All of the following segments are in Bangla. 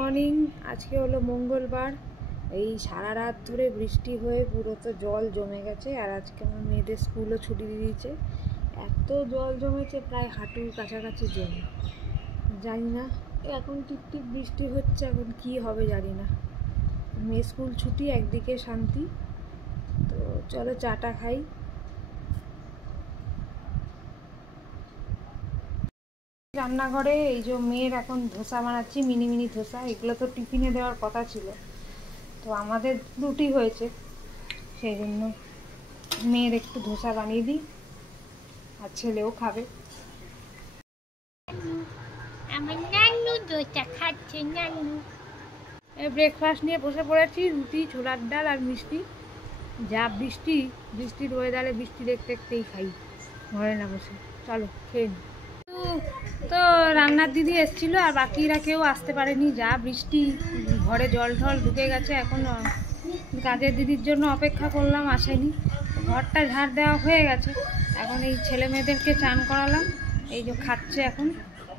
মর্নিং। আজকে হলো মঙ্গলবার। এই সারা রাত ধরে বৃষ্টি হয়ে পুরো তো জল জমে গেছে। আর আজকে আমার মেয়েদের স্কুলও ছুটি দিয়ে দিয়েছে। এত জল জমেছে, প্রায় হাঁটুর কাছাকাছি জল। জানি না, এখন টিপটিপ বৃষ্টি হচ্ছে, এখন কি হবে জানি না। মেয়ে স্কুল ছুটি, একদিকে শান্তি। তো চলো চাটা খাই। রান্নাঘরে এই যে মেয়ের এখন ধোসা বানাচ্ছি, মিনি মিনি ধোসা। এগুলো তো টিফিনে দেওয়ার কথা ছিল, তো আমাদের রুটি হয়েছে, সেই জন্য মেয়ের একটু ধোসা বানিয়ে দিই, আর ছেলেও খাবে। আমার নানু ধোসা খাচ্ছে। নানু ব্রেকফাস্ট নিয়ে বসে পড়েছি, রুটি, ছোলার ডাল আর মিষ্টি। যা বৃষ্টির ওয়েদারে বৃষ্টি দেখতে দেখতেই খাই ঘরে না বসে। চলো খেয়ে নিই। তো রান্নার দিদি এসেছিলো, আর বাকিরা কেউ আসতে পারেনি। যা বৃষ্টি, ঘরে জল ঢল ঢুকে গেছে। এখন কাজের দিদির জন্য অপেক্ষা করলাম, আসেনি। ঘরটা ঝাড় দেওয়া হয়ে গেছে। এখন এই ছেলে মেয়েদেরকে চান করালাম, এই যে খাচ্ছে। এখন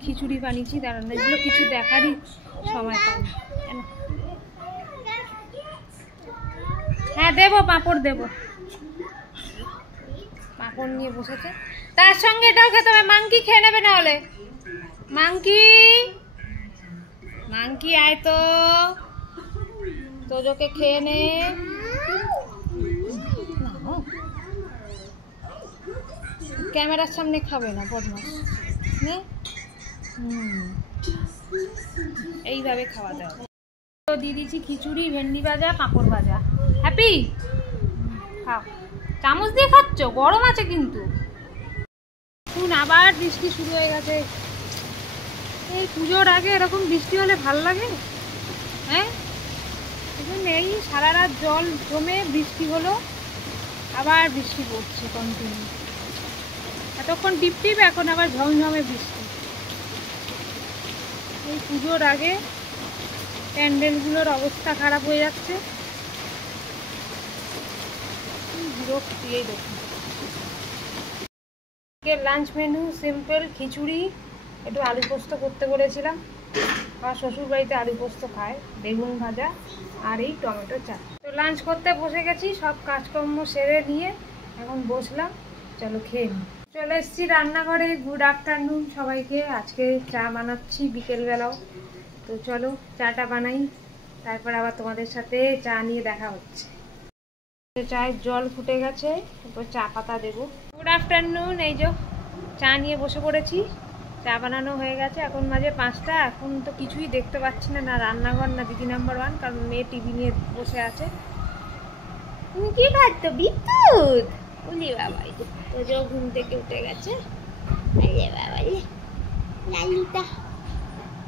খিচুড়ি বানিয়েছি, দাঁড়ান, এগুলো কিছু দেখারই সময় পাই। হ্যাঁ দেবো, পাঁপড় দেবো। পাঁপড় নিয়ে বসেছে, তার সঙ্গে এটাও খেতে হবে। মাংকি খেয়ে নেবে না হলে। মাংকি আয় তো, তোজোকে খেয়ে নে। ক্যামেরার সামনে খাবে না, বদমাস। নে, এইভাবে খাওয়াতে হবে। তো দিয়ে দিচ্ছি খিচুড়ি, ভেন্ডি ভাজা, পাঁপড় ভাজা। হ্যাপি, খাও। চামচ দিয়ে খাচ্ছ? গরম আছে কিন্তু। এখন আবার বৃষ্টি শুরু হয়ে গেছে। এই পুজোর আগে এরকম বৃষ্টি হলে ভাল লাগে? হ্যাঁ, এই সারা রাত জল জমে বৃষ্টি হলো, আবার বৃষ্টি পড়ছে কন্টিনিউ। এতক্ষণ টিপটিপ, এখন আবার ঝমঝমে বৃষ্টি। এই পুজোর আগে প্যান্ডেলগুলোর অবস্থা খারাপ হয়ে যাচ্ছে। বিরক্তিই দেখুন। লাঞ্চ মেনু সিম্পল, খিচুড়ি, একটু আলু পোস্ত করতে বলেছিলাম। আমার শ্বশুর বাড়িতে আলু পোস্ত খায়, বেগুন ভাজা আর এই টমেটো চাট। তো লাঞ্চ করতে বসে গেছি, সব কাজকর্ম সেরে নিয়ে এখন বসলাম। চলো খেয়ে নিই। চলে এসেছি রান্নাঘরে। গুড আফটারনুন সবাইকে। আজকে চা বানাচ্ছি বিকেলবেলাও। তো চলো চাটা বানাই, তারপর আবার তোমাদের সাথে চা নিয়ে দেখা হচ্ছে। চায়ের জল ফুটে গেছে, এরপর চা পাতা দেবো। Good afternoon. এই যে চা নিয়ে বসে পড়েছি, চা বানানো হয়ে গেছে। এখন বাজে 5টা। এখন তো কিছুই দেখতে পাচ্ছি না, না রান্নাঘর না দিদি নাম্বার 1, কারণ মেয়ে টিভি নিয়ে বসে আছে। তুমি কি খাচ্ছ? বিদ্যুৎ? বলি বাবা, তো যে ঘুম থেকে উঠে গেছে।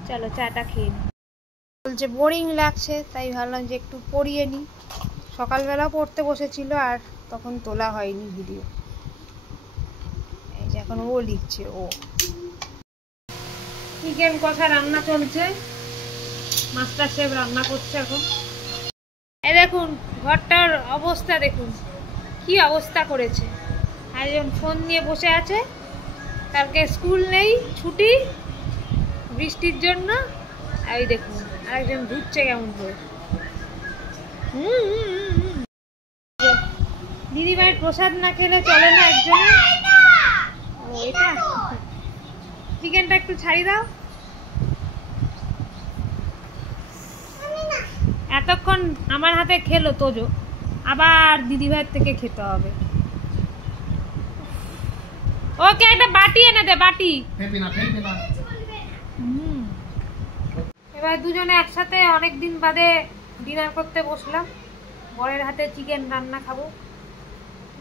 চলো চাটা খেয়ে নি। বলছে বোরিং লাগছে, তাই ভাবলাম যে একটু পড়িয়ে নিই। সকালবেলা পড়তে বসেছিল, আর তখন তোলা হয়নি ভিডিও। এই যে এখন ও লিখছে। ও চিকেন কষা রান্না চলছে, মাস্টার শেফ রান্না করছে এখন। এই দেখুন ঘরটার অবস্থা, দেখুন কি অবস্থা করেছে। একজন ফোন নিয়ে বসে আছে, কালকে স্কুল নেই, ছুটি বৃষ্টির জন্য। আর ওই দেখুন আরেকজন ধুচ্ছে কেমন করে। দিদিভাইয়ের প্রসাদ না খেলে চলে না একজনে। ও এটা, চিকেনটা একটু ছাড়িয়ে দাও। এতক্ষণ আমার হাতে খেলো তোজো, আবার দিদিভাইয়ের থেকে খেতে হবে। ওকে একটা বাটি এনে দে, বাটি। এবার দুজনে একসাথে অনেকদিন বাদে ডিনার করতে বসলাম। বরের হাতে চিকেন রান্না খাবো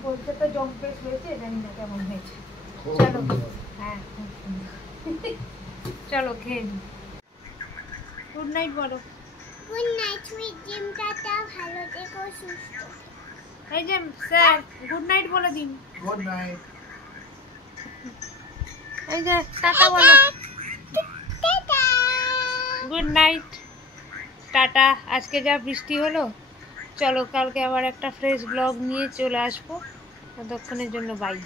বলছে, তো জম্পেশ হয়েছে, জানি না কেমন হয়েছে। চলো, হ্যাঁ চলো খেয়ে নি। গুড নাইট বলো। Good night, sweet dream, tata, ভালো থেকো, সুস্থ। এই যে স্যার গুড নাইট বলে দিন। Good night. এই যে টাটা বলো। Tata, good night, tata. আজকে যা বৃষ্টি হলো, চলো কালকে আবার একটা ফ্রেশ ব্লগ নিয়ে চলে আসবো। ততক্ষণের জন্য বাই।